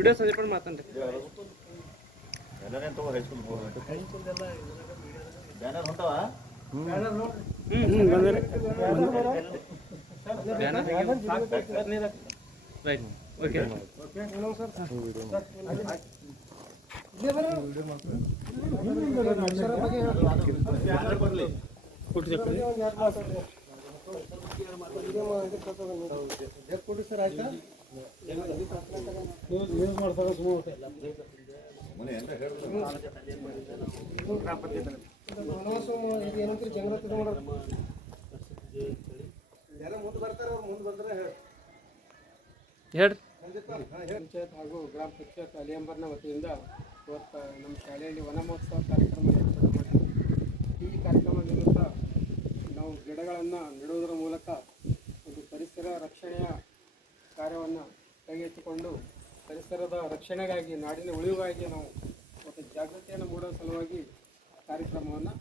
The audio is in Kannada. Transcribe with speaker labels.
Speaker 1: ವಿಡಿಯೋ ಸಂಜೆ ಮಾತನ್ರಿ
Speaker 2: ಎಲ್ಲನೇ ತಗೋ? ಹೈಸ್ಕೂಲ್ ಬ್ಯಾನರ್ ಹೊಂಟವ?
Speaker 1: ರೈಟ್ ಓಕೆ
Speaker 3: ಪಂಚಾಯತ್ ಹಾಗೂ ಗ್ರಾಮ ಪಂಚಾಯತ್ ಅಲಿಯಂಬರ್ನ ವತಿಯಿಂದ ಇವತ್ತು ನಮ್ಮ ಶಾಲೆಯಲ್ಲಿ ವನ ಮಹೋತ್ಸವ ಕಾರ್ಯಕ್ರಮ ಏರ್ಪಾಡು ಈ ಕಾರ್ಯಕ್ರಮ ನಿಮಿತ್ತ ನಾವು ಗಿಡಗಳನ್ನು ನೆಡುವುದರ ಮೂಲಕ ಒಂದು ಪರಿಸರ ರಕ್ಷಣೆಯ ಕಾರ್ಯವನ್ನು ಕೈಗೆತ್ತಿಕೊಂಡು ಪರಿಸರದ ರಕ್ಷಣೆಗಾಗಿ ನಾಡಿನ ಉಳಿವಿಗಾಗಿ ನಾವು ಮತ್ತು ಜಾಗೃತಿಯನ್ನು ಮೂಡೋ ಸಲುವಾಗಿ ಕಾರ್ಯಕ್ರಮವನ್ನು